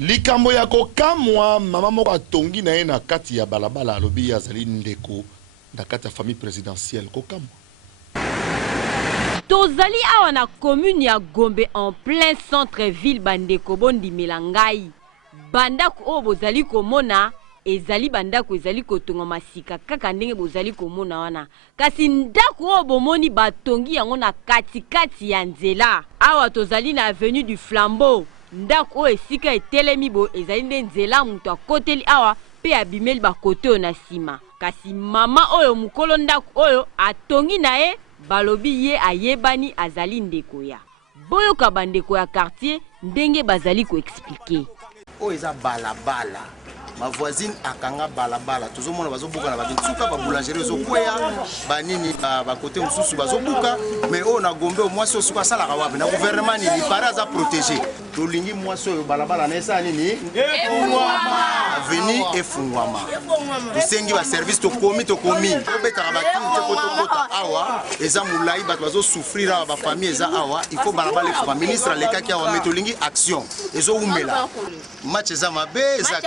Likambo ya kokamwa mama moko atongi na ye na kati ya balabala alobi azali ndeko na kati ya famille présidentielle kokamwa. Tozali awa na commune ya Gombe en plein centre-ville bandeko bondi melangai. Bandako o bozali komona ezali bandako ezali kotonga masika kaka ndenge bozali komona wana. Kasi ndako o bomoni batongi yango na kati ya nzela. Awa tozali na avenue du Flambeau. Ndako o esika etelemi bo ezali nde nzela mutu akoteli awa pe abimeli bakote na sima. Kasi mama oyo mukolo ndako oyo atongi na ye balobi ye ayebani azali ndeko ya. Boyoka bandeko ya quartier ndenge bazali ko expliquer. O eza balabala. Ma voisine akanga balabala. Tozomona bazobuka na bakinsuka ba boulangerie zokweya banini ba côté mususu bazobuka mais o na Gombe au moins sosuka sala kawapi na gouvernement ni para za protéger. Tolingi mwasi oyo balabala na esa nini efungwama avenue efungwama tusengi ba service to komi obeta abatu te awa eza mulai bato bazo souffrir ba famille eza awa il faut balabala kwa ministre leka ki awa metolingi action ezo umela match eza mabe eza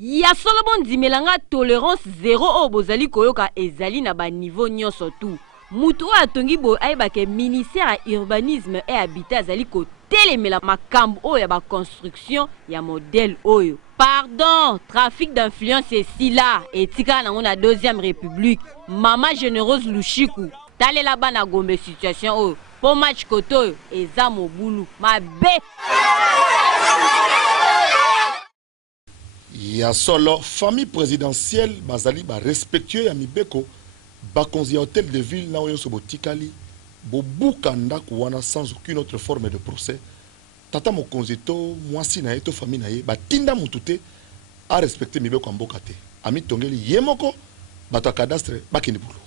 ya Solomon Dimelanga tolérance zéro o bozali koyoka ezali na ba niveau nyonso tout mutu atongi bo ayebake ministère ya urbanisme et habitat azali ko telemela makambo oyo ya ba construction ya modèle oyo. Pardon, trafic d'influence ici là etika nango na deuxième république. Mama généreuse Lushiku talela bana Gombe situation oyo po match koto eza mobulu mabe. Ya solo famille présidentielle bazali ba respectueux ya mibeko bakonzi hôtel de ville na oyo so botikali bobuka ndako wana sans aucune autre forme de procès. Tata mokonzi to mwasi na ye to famille na ye batinda mutute a respecter mibeko mboka te ami tongeli yemoko bato cadastre bakini bulu.